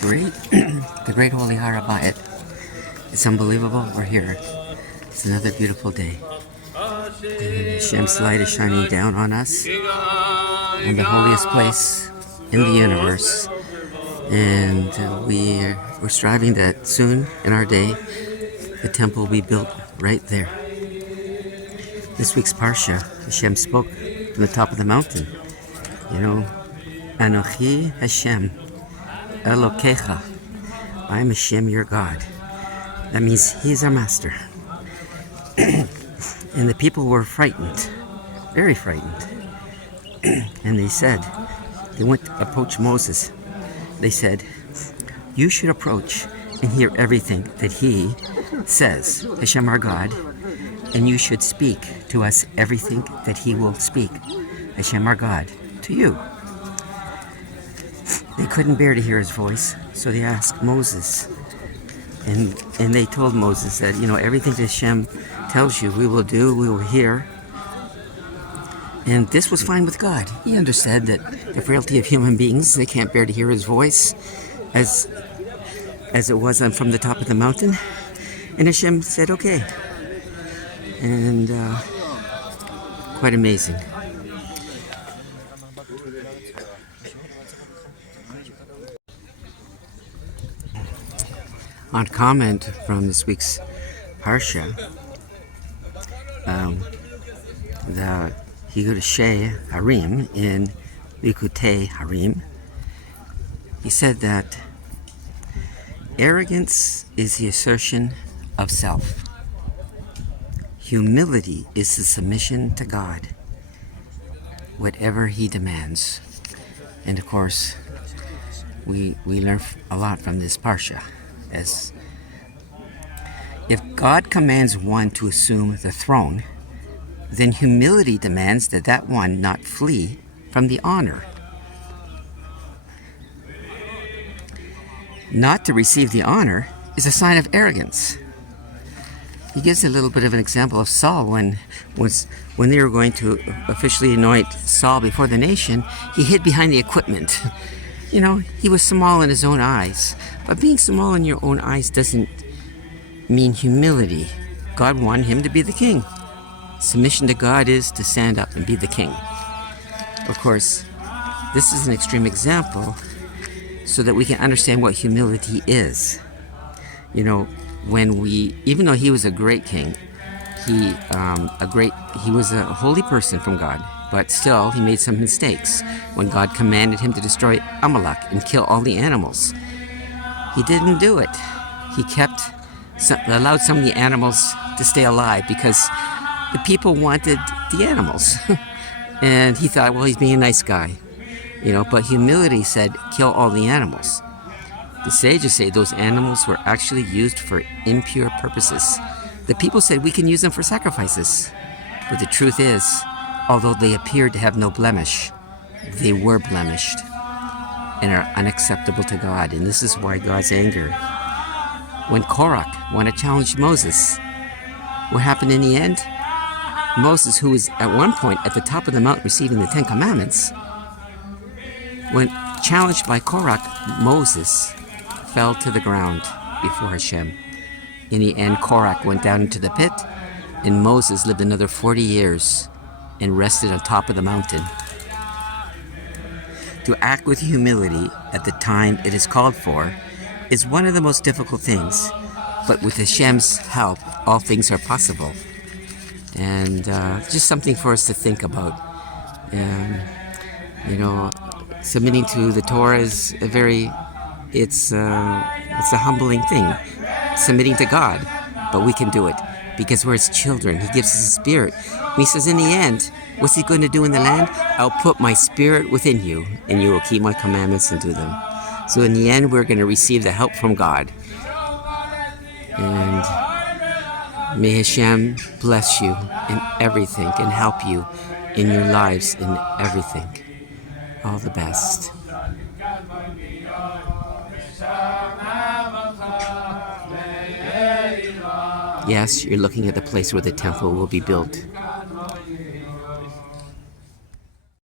Great, the great holy HaBayt. It's unbelievable. We're here. It's another beautiful day. And Hashem's light is shining down on us in the holiest place in the universe. And we're striving that soon in our day, the temple will be built right there. This week's Parsha, Hashem spoke from the top of the mountain. You know, Anochi Hashem, Elokecha. I am Hashem, your God. That means He's our master. And the people were frightened, very frightened. And they went to approach Moses. They said, you should approach and hear everything that he says, Hashem our God, and you should speak to us everything that he will speak, Hashem our God, to you. They couldn't bear to hear his voice, so they asked Moses. And they told Moses that, everything that Hashem tells you, we will do, we will hear. And this was fine with God. He understood that the frailty of human beings, they can't bear to hear his voice as it was from the top of the mountain. And Hashem said, okay. And quite amazing. On comment from this week's Parsha, the Higudashe Harim in Likutei Harim, he said that arrogance is the assertion of self. Humility is the submission to God, whatever He demands. And of course, we learn a lot from this Parsha. As if God commands one to assume the throne, then humility demands that one not flee from the honor. Not to receive the honor is a sign of arrogance. He gives a little bit of an example of Saul when they were going to officially anoint Saul before the nation. He hid behind the equipment. He was small in his own eyes. But being small in your own eyes doesn't mean humility. God wanted him to be the king. Submission to God is to stand up and be the king. Of course, this is an extreme example so that we can understand what humility is. Even though he was a great king, he was a holy person from God, but still he made some mistakes. When God commanded him to destroy Amalek and kill all the animals, he didn't do it. He allowed some of the animals to stay alive because the people wanted the animals. And he thought, well, he's being a nice guy. But humility said, kill all the animals. The sages say those animals were actually used for impure purposes. The people said we can use them for sacrifices. But the truth is, although they appeared to have no blemish, they were blemished and are unacceptable to God. And this is why God's anger. When Korach wanted to challenge Moses, what happened in the end? Moses, who was at one point at the top of the mountain receiving the 10 Commandments, when challenged by Korach, Moses fell to the ground before Hashem. In the end, Korach went down into the pit, and Moses lived another 40 years and rested on top of the mountain. To act with humility at the time it is called for is one of the most difficult things, but with Hashem's help, all things are possible. And just something for us to think about. Submitting to the Torah is it's a humbling thing. Submitting to God, but we can do it because we're His children. He gives us His Spirit. And He says, in the end, what's He going to do in the land? I'll put my Spirit within you, and you will keep my commandments and do them. So in the end, we're going to receive the help from God. And may Hashem bless you in everything and help you in your lives in everything. All the best. Yes, you're looking at the place where the temple will be built.